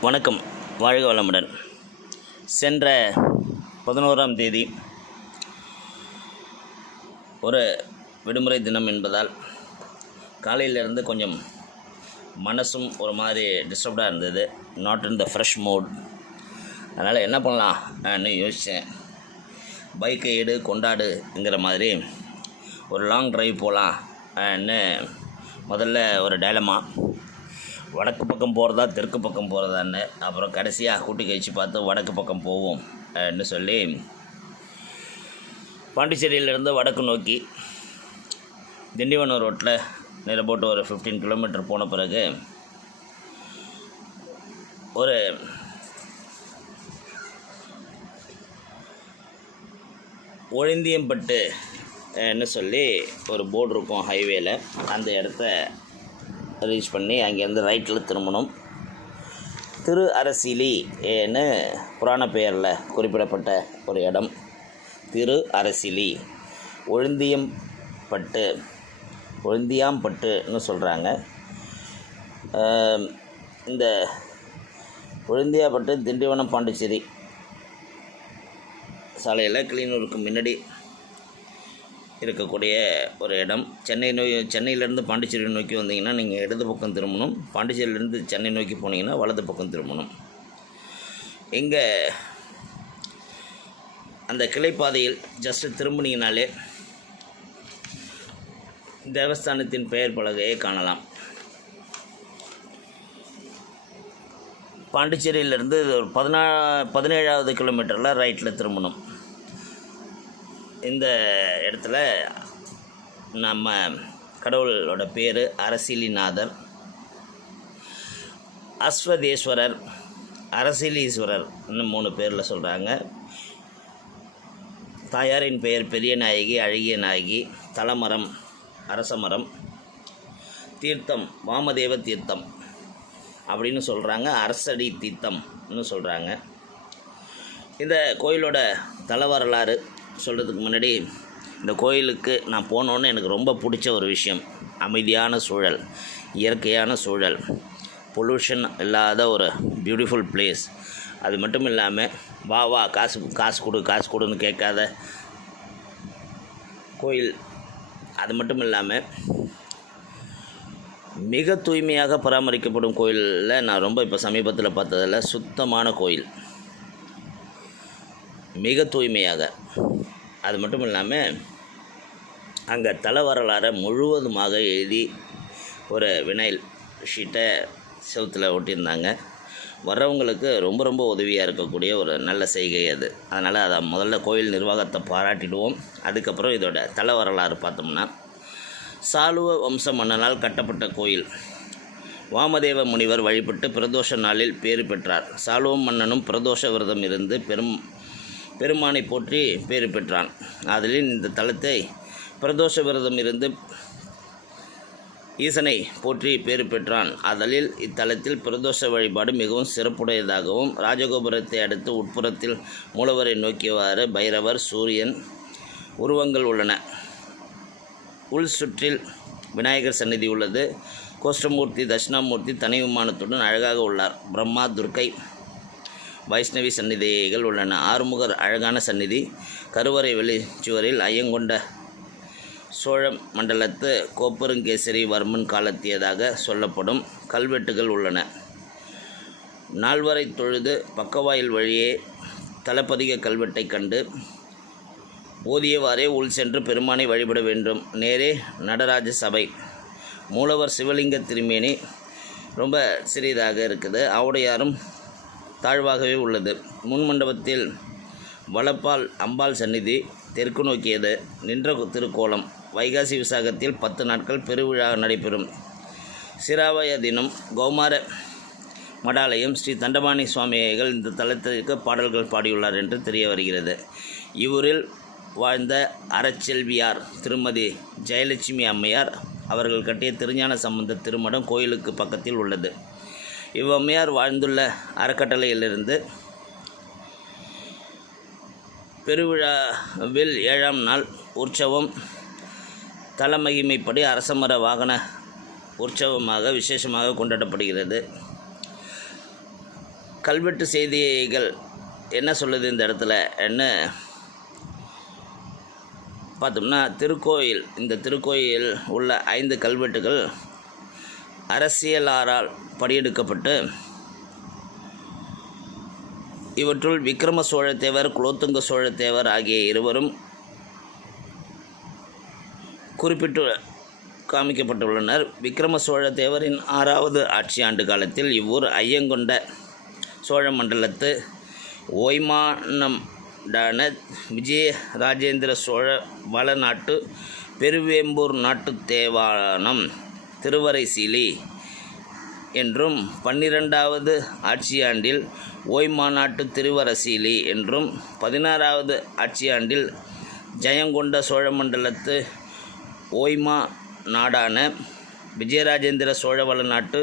வணக்கம். வாழ்க வளமுடன். சென்ற பதினோராம் தேதி ஒரு விடுமுறை தினம் என்பதால் காலையிலேருந்து கொஞ்சம் மனசும் ஒரு மாதிரி டிஸ்டர்ப்டாக இருந்தது. Not in the fresh mood அதனால் என்ன பண்ணலாம்னு யோசித்தேன் பைக்கை எடு கொண்டாடுங்கிற மாதிரி ஒரு லாங் ட்ரைவ் போகலான்னு முதல்ல ஒரு டேலமா வடக்கு பக்கம் போகிறதா தெற்கு பக்கம் போகிறதான்னு அப்புறம் கடைசியாக கூட்டி கழிச்சு பார்த்து வடக்கு பக்கம் போவோம் அப்படின்னு சொல்லி பாண்டிச்சேரியிலேருந்து வடக்கு நோக்கி திண்டிவனம் ரோட்டில் நில போட்டு ஒரு ஃபிஃப்டீன் கிலோமீட்டர் போன பிறகு ஒரு ஒழிந்தியம்பட்டு என்ன சொல்லி ஒரு போர்டு இருக்கும் ஹைவேல அந்த இடத்த ரீச் பண்ணி அங்கேருந்து ரைட்டில் திரும்பணும். திரு அரசிலின்னு புராண பெயரில் குறிப்பிடப்பட்ட ஒரு இடம். திரு அரசிலி. ஒழுந்தியம் பட்டு ஒழுந்தியாம்பட்டுன்னு சொல்கிறாங்க இந்த ஒழுந்தியாப்பட்டு திண்டிவனம் பாண்டிச்சேரி சாலையில் கிளீனூருக்கு முன்னாடி இருக்கக்கூடிய ஒரு இடம். சென்னை நோய் சென்னையிலேருந்து பாண்டிச்சேரி நோக்கி வந்தீங்கன்னா நீங்கள் இடது பக்கம் திரும்பணும். பாண்டிச்சேரியிலேருந்து சென்னை நோக்கி போனீங்கன்னா வலது பக்கம் திரும்பணும். இங்கே அந்த கிளைப்பாதையில் ஜஸ்ட்டு திரும்பினீங்கனாலே தேவஸ்தானத்தின் பெயர் பலகையை காணலாம். பாண்டிச்சேரியிலேருந்து ஒரு பதினா பதினேழாவது கிலோமீட்டரில் ரைட்டில் திரும்பணும். இந்த இடத்துல நம்ம கடவுளோட பேர் அரசியலிநாதர் அஸ்வதேஸ்வரர் அரசியலீஸ்வரர் இன்னும் மூணு பேரில் சொல்கிறாங்க தாயாரின் பெயர் பெரிய நாயகி அழகிய நாயகி தலமரம் அரசமரம் தீர்த்தம் வாமதேவ தீர்த்தம் அப்படின்னு சொல்கிறாங்க அரசடி தீர்த்தம்னு சொல்கிறாங்க இந்த கோயிலோட தல வரலாறு சொல்கிறதுக்கு முன்னாடி இந்த கோயிலுக்கு நான் போனோன்னு எனக்கு ரொம்ப பிடிச்ச ஒரு விஷயம். அமைதியான சூழல் இயற்கையான சூழல் பொல்யூஷன் இல்லாத ஒரு பியூட்டிஃபுல் பிளேஸ் அது மட்டும் இல்லாமல் வா வா காசு காசு கொடு காசு கொடுன்னு கேட்காத கோயில். அது மட்டும் இல்லாமல் மிக தூய்மையாக பராமரிக்கப்படும் கோயிலில் நான் ரொம்ப இப்போ சமீபத்தில் பார்த்ததில் சுத்தமான கோயில். மிக தூய்மையாக. அது மட்டும் இல்லாமல் அங்கே தல வரலாறை முழுவதுமாக எழுதி ஒரு வினைல் ஷீட்டை செவுத்தில் ஒட்டியிருந்தாங்க. வர்றவங்களுக்கு ரொம்ப ரொம்ப உதவியாக இருக்கக்கூடிய ஒரு நல்ல செய்கை அது. அதனால் அதை முதல்ல கோயில் நிர்வாகத்தை பாராட்டிடுவோம். அதுக்கப்புறம் இதோட தல வரலாறு பார்த்தோம்னா சாலுவ வம்ச மன்னனால் கட்டப்பட்ட கோயில். வாமதேவ முனிவர் வழிபட்டு பிரதோஷ நாளில் பேறு பெற்றார். சாலுவ மன்னனும் பிரதோஷ விரதம் இருந்து பெரும் பெருமானை போற்றி பேறு பெற்றான். ஆதலின் இந்த தலத்தை பிரதோஷ விரதம் இருந்து ஈசனை போற்றி பேறு பெற்றான். அதலில் இத்தலத்தில் பிரதோஷ வழிபாடு மிகவும் சிறப்புடையதாகவும் ராஜகோபுரத்தை அடுத்து உட்புறத்தில் மூலவரை நோக்கியவாறு பைரவர் சூரியன் உருவங்கள் உள்ளன. உள் சுற்றில் விநாயகர் சந்நிதி உள்ளது. கோஷ்டமூர்த்தி தட்சிணாமூர்த்தி தனி விமானத்துடன் அழகாக உள்ளார். பிரம்மா துர்க்கை வைஷ்ணவி சந்நிதிகள் உள்ளன. ஆறுமுகர் அழகான சந்நிதி. கருவறை வெளிச்சுவரில் ஐயங்கொண்ட சோழ மண்டலத்து கோப்பருங்கேசரி வர்மன் காலத்தியதாக சொல்லப்படும் கல்வெட்டுகள் உள்ளன. நால்வரை தொழுது பக்கவாயில் வழியே தலப்பதிக கல்வெட்டை கண்டு ஓதியவாறே உள் சென்று பெருமானை வழிபட வேண்டும். நேரே நடராஜ சபை. மூலவர் சிவலிங்க திருமேனி ரொம்ப சிறியதாக இருக்குது. ஆவுடையாரும் தாழ்வாகவே உள்ளது. முன் மண்டபத்தில் வலப்பால் அம்பாள் சந்நிதி தெற்கு நோக்கியது நின்ற திருக்கோலம். வைகாசி விசாகத்தில் பத்து நாட்கள் பெருவிழா நடைபெறும். சிராவய தினம் கௌமார மடாலயம் ஸ்ரீ தண்டபாணி சுவாமிகள் இந்த தலத்திற்கு பாடல்கள் பாடியுள்ளார் என்று தெரிய வருகிறது. இவரில் வாழ்ந்த அறச்செல்வியார் திருமதி ஜெயலட்சுமி அம்மையார் அவர்கள் கட்டிய திருஞான சம்பந்த திருமடம் கோயிலுக்கு பக்கத்தில் உள்ளது. இவ்வம்மையார் வாழ்ந்துள்ள அறக்கட்டளையிலிருந்து பெருவிழாவில் ஏழாம் நாள் உற்சவம் தலமகிமைப்படி அரசமர வாகன உற்சவமாக விசேஷமாக கொண்டாடப்படுகிறது. கல்வெட்டு செய்திகள் என்ன சொல்லுது இந்த இடத்துல? என்ன? பார்த்தோம்னா திருக்கோயில் இந்த திருக்கோயில் உள்ள ஐந்து கல்வெட்டுகள் அரசியலாரால் படியெடுக்கப்பட்டு இவற்றுள் விக்ரம சோழத்தேவர் குலோத்துங்க சோழத்தேவர் ஆகிய இருவரும் குறிப்பிட்டு காமிக்கப்பட்டுள்ளனர். விக்ரம சோழத்தேவரின் ஆறாவது ஆட்சி ஆண்டு காலத்தில் இவ்வூர் ஐயங்கொண்ட சோழ மண்டலத்து ஓய்மானம்டான விஜய ராஜேந்திர சோழ வளநாட்டு பெருவேம்பூர் நாட்டு தேவானம். திருவரைசீலி என்றும் பன்னிரெண்டாவது ஆட்சியாண்டில் ஓய்மாநாட்டு திருவரசீலி என்றும் பதினாறாவது ஆட்சியாண்டில் ஜெயங்கொண்ட சோழமண்டலத்து ஓய்மா நாடான விஜயராஜேந்திர சோழவள நாட்டு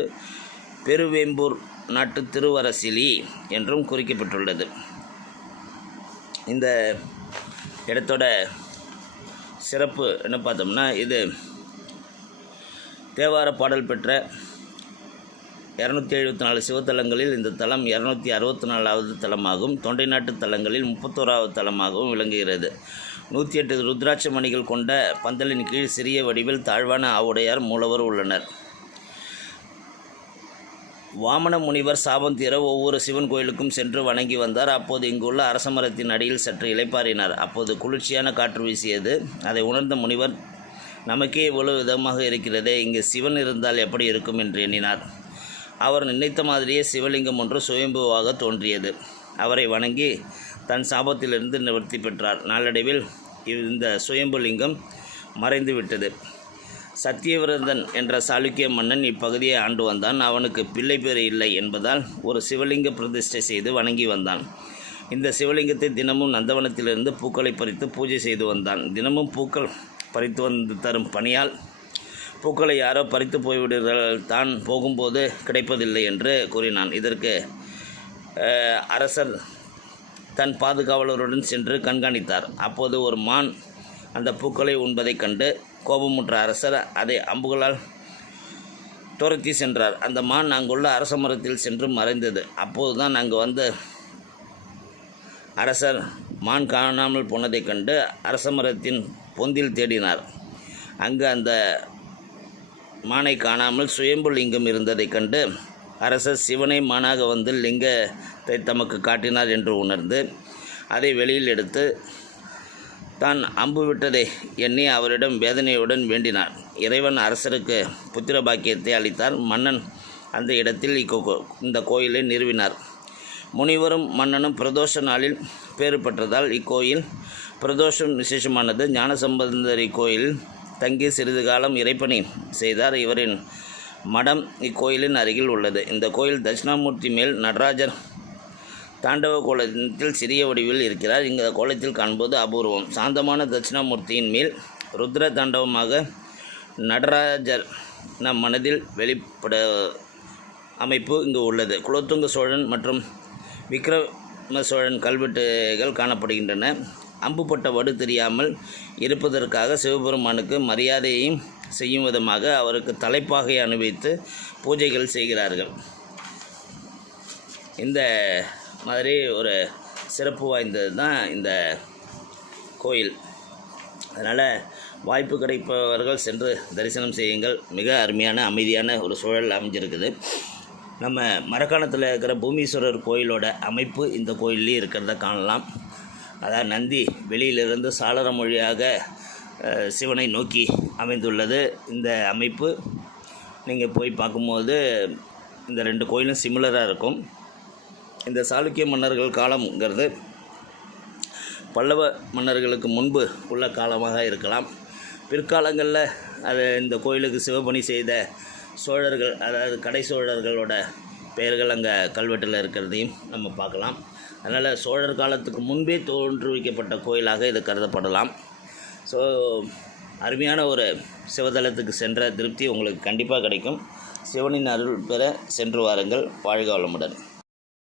பெருவேம்பூர் நாட்டு திருவரசிலி என்றும் குறிக்கப்பட்டுள்ளது. இந்த இடத்தோட சிறப்பு என்ன பார்த்தோம்னா இது தேவார பாடல் பெற்ற இரநூத்தி எழுபத்தி நாலு சிவத்தலங்களில் இந்த தலம் இரநூத்தி அறுபத்தி நாலாவது தலமாகும். தொண்டை நாட்டு தலங்களில் முப்பத்தோராவது தலமாகவும் விளங்குகிறது. நூற்றி எட்டு ருத்ராட்ச மணிகள் கொண்ட பந்தலின் கீழ் சிறிய வடிவில் தாழ்வான ஆவுடையார் மூலவர் உள்ளனர். வாமன முனிவர் சாபம் தீர ஒவ்வொரு சிவன் கோயிலுக்கும் சென்று வணங்கி வந்தார். அப்போது இங்குள்ள அரச மரத்தின் அடியில் சற்று இளைப்பாறினார். அப்போது குளிர்ச்சியான காற்று வீசியது. அதை உணர்ந்த முனிவர் நமக்கே இவ்வளவு விதமாக இருக்கிறதே. இங்கு சிவன் இருந்தால் எப்படி இருக்கும் என்று எண்ணினார். அவர் நினைத்த மாதிரியே சிவலிங்கம் ஒன்று சுயம்புவாக தோன்றியது. அவரை வணங்கி தன் சாபத்திலிருந்து நிவர்த்தி பெற்றார். நாளடைவில் இந்த சுயம்புலிங்கம் மறைந்து விட்டது. சத்தியவிரதன் என்ற சாளுக்கிய மன்னன் இப்பகுதியை ஆண்டு வந்தான். அவனுக்கு பிள்ளை பேறு இல்லை என்பதால் ஒரு சிவலிங்க பிரதிஷ்டை செய்து வணங்கி வந்தான். இந்த சிவலிங்கத்தை தினமும் நந்தவனத்திலிருந்து பூக்களை பறித்து பூஜை செய்து வந்தான். தினமும் பூக்கள் பறித்து வந்து தரும் பணியால் பூக்களை யாரோ பறித்து போய்விடுகிறார்கள் தான் போகும்போது கிடைப்பதில்லை என்று கூறினான். இதற்கு அரசர் தன் பாதுகாவலருடன் சென்று கண்காணித்தார். அப்போது ஒரு மான் அந்த பூக்களை உண்பதைக் கண்டு கோபமுற்ற அரசர் அதை அம்புகளால் துரத்தி சென்றார். அந்த மான் அங்குள்ள அரச மரத்தில் சென்று மறைந்தது. அப்போதுதான் அங்கு வந்து அரசர் மான் காணாமல் போனதைக் கண்டு அரச மரத்தின் பொந்தில் தேடினார். அங்கு அந்த மானை காணாமல் சுயம்பு லிங்கம் இருந்ததைக் கண்டு அரசர் சிவனை மானாக வந்து லிங்கத்தை தமக்கு காட்டினார் என்று உணர்ந்து அதை வெளியில் எடுத்து தான் அம்பு விட்டதை எண்ணி அவரிடம் வேதனையுடன் வேண்டினார். இறைவன் அரசருக்கு புத்திர பாக்கியத்தை அளித்தார். மன்னன் அந்த இடத்தில் இக்கோ இந்த கோயிலை நிறுவினார். முனிவரும் மன்னனும் பிரதோஷ நாளில் பேறு பெற்றதால் இக்கோயில் பிரதோஷம் விசேஷமானது. ஞானசம்பந்தர் இக்கோயிலில் தங்கி சிறிது காலம் இறைப்பணி செய்தார். இவரின் மடம் இக்கோயிலின் அருகில் உள்ளது. இந்த கோயில் தட்சிணாமூர்த்தி மேல் நடராஜர் தாண்டவ கோலத்தில் சிறிய வடிவில் இருக்கிறார். இந்த கோலத்தில் காண்பது அபூர்வம். சாந்தமான தட்சிணாமூர்த்தியின் மேல் ருத்ர தாண்டவமாக நடராஜர் நம் மனதில் வெளிப்பட அமைப்பு இங்கு உள்ளது. குலோத்துங்க சோழன் மற்றும் விக்ரம சோழன் கல்வெட்டுகள் காணப்படுகின்றன. அம்புப்பட்ட வடு தெரியாமல் இருப்பதற்காக சிவபெருமானுக்கு மரியாதையும் செய்யும் விதமாக அவருக்கு தலைப்பாகை அணிவித்து பூஜைகள் செய்கிறார்கள். இந்த மாதிரி ஒரு சிறப்பு வாய்ந்தது தான் இந்த கோயில். அதனால் வாய்ப்பு கிடைப்பவர்கள் சென்று தரிசனம் செய்யுங்கள். மிக அருமையான அமைதியான ஒரு சூழல் அமைஞ்சிருக்குது. நம்ம மரக்காணத்தில் இருக்கிற பூமீஸ்வரர் கோயிலோட அமைப்பு இந்த கோயில்லையும் இருக்கிறத காணலாம். அதாவது நந்தி வெளியிலிருந்து சாளர மொழியாக சிவனை நோக்கி அமைந்துள்ளது இந்த அமைப்பு. நீங்கள் போய் பார்க்கும்போது இந்த ரெண்டு கோயிலும் சிமிலராக இருக்கும். இந்த சாளுக்கிய மன்னர்கள் காலம்ங்கிறது பல்லவ மன்னர்களுக்கு முன்பு உள்ள காலமாக இருக்கலாம். பிற்காலங்களில் அது இந்த கோயிலுக்கு சிவபணி செய்த சோழர்கள் அதாவது கடை சோழர்களோட பெயர்கள் அங்கே கல்வெட்டில் இருக்கிறதையும் நம்ம பார்க்கலாம். அதனால் சோழர் காலத்துக்கு முன்பே தோன்றுவிக்கப்பட்ட கோயிலாக இது கருதப்படலாம். ஸோ அருமையான ஒரு சிவதலத்துக்கு சென்ற திருப்தி உங்களுக்கு கண்டிப்பாக கிடைக்கும். சிவனின் அருள் பெற சென்று வாருங்கள் வாழ்க வளமுடன்.